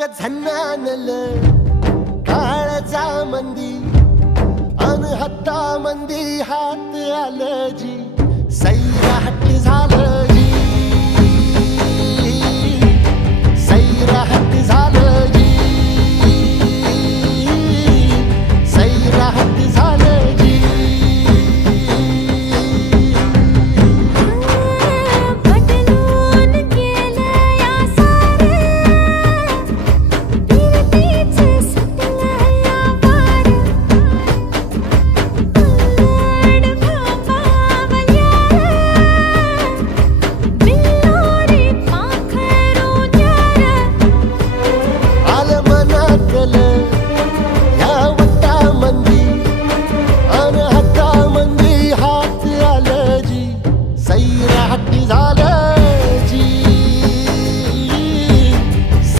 ग झन्नानल काळजा मंदी अन हत्ता मंदी हात आलं जी सैराट झालं जी सैराट